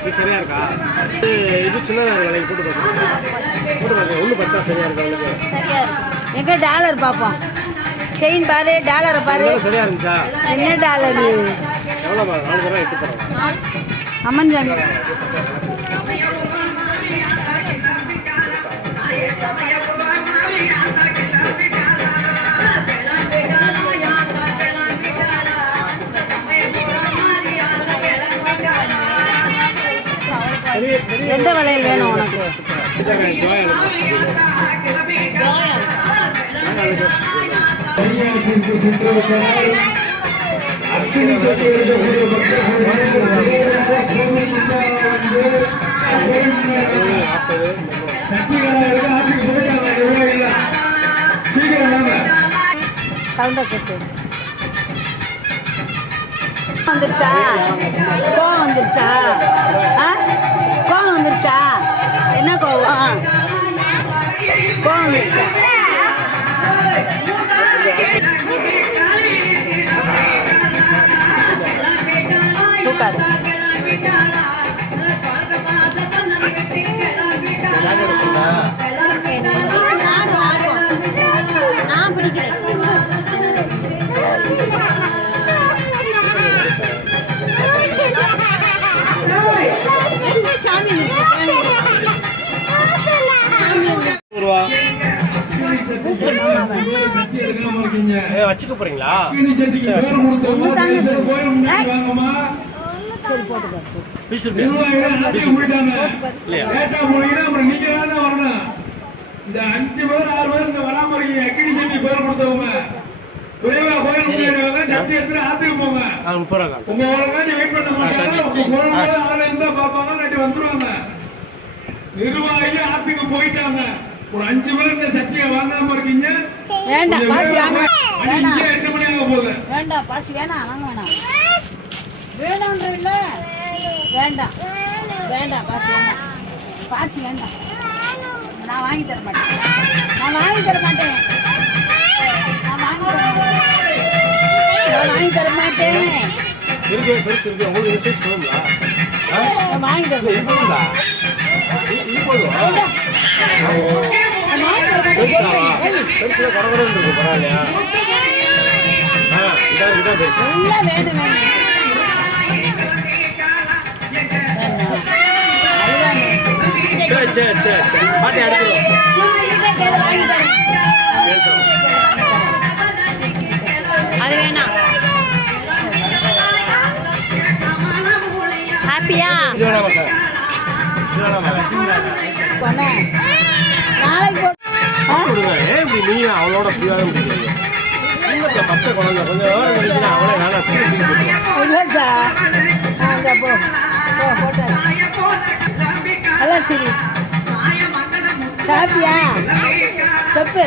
இது சரியா இருக்கா? இது சின்னதாக இருக்கா? போட்டு பார்த்து ஒன்று பச்சா சரியா இருக்கா உங்களுக்கு? சரியா இருக்கு. எங்க டாலர் பார்ப்போம். செயின் பாரு, டாலரை பாரு. சரியா இருந்துச்சா? என்ன டாலர்? எவ்வளோ 4 தடவை 8 தடவை. அம்மன் சாமி. எந்த வளையல் வேணும் உனக்கு? சவுண்டா செப்பு வந்துருச்சா? கோவம் வந்துருச்சா? கோவம் வந்துருச்சா? என்ன கோவம்? கோவம் வந்துருச்சா? தூக்காது. நான் பிடிக்கிறேன். வச்சுக்க போறீங்களா? சரி போட்டு இந்த 5 பேர் 6 பேர் இந்த வராம இருக்கீங்க. அக்கினி சட்டி பேர் கொடுத்தவங்க விரைவா கோயில் முன்னாடி சட்டி எடுத்து ஆத்துக்கு போங்க. உங்க உலகாண்டி வெயிட் பண்ண மாட்டாங்க. உங்க ஆளு இருந்தா பாப்பாங்க, நட்டி வந்துருவாங்க. நிர்வாகி ஆத்துக்கு போயிட்டாங்க. ஒரு 5 பேர் இந்த சட்டியை வாங்காம இருக்கீங்க. வேண்டாம் பாசி வாங்க. வேண்டாம் 8 மணி ஆக போகுது. வேண்டாம் பாசி வேணாம். வாங்க வேணாம். வேணாம்ன்றவில்ல. வேண்டாம் வேண்டாம் பாசி வேண்டாம். பாசி வேண்டாம். நான் வாங்கி தர மாட்டேன். நான் வாங்கி தர மாட்டேன். நான் வாங்கி தர மாட்டேன். இருக்கு பெருசு இருக்கு. உங்களுக்கு மெசேஜ் போடுங்களா? நான் வாங்கி தர மாட்டேன். இது போடுவா? பெருசுல கடவுள் இருக்கு. பரவாயில்லையா? இதான் பெருசு. எல்லாம் வேணும் வேணும். சரி பாட்டி அடுத்துடும். அது வேணாம். ஹாப்பியா? நாளைக்கு நீ அவளோட பச்சை குழந்தை கொஞ்சம் அவளே வேணாம். இல்லை சார். போ போட்டாச்சு. எல்லாம் சரி. ஹாப்பியா? செப்பு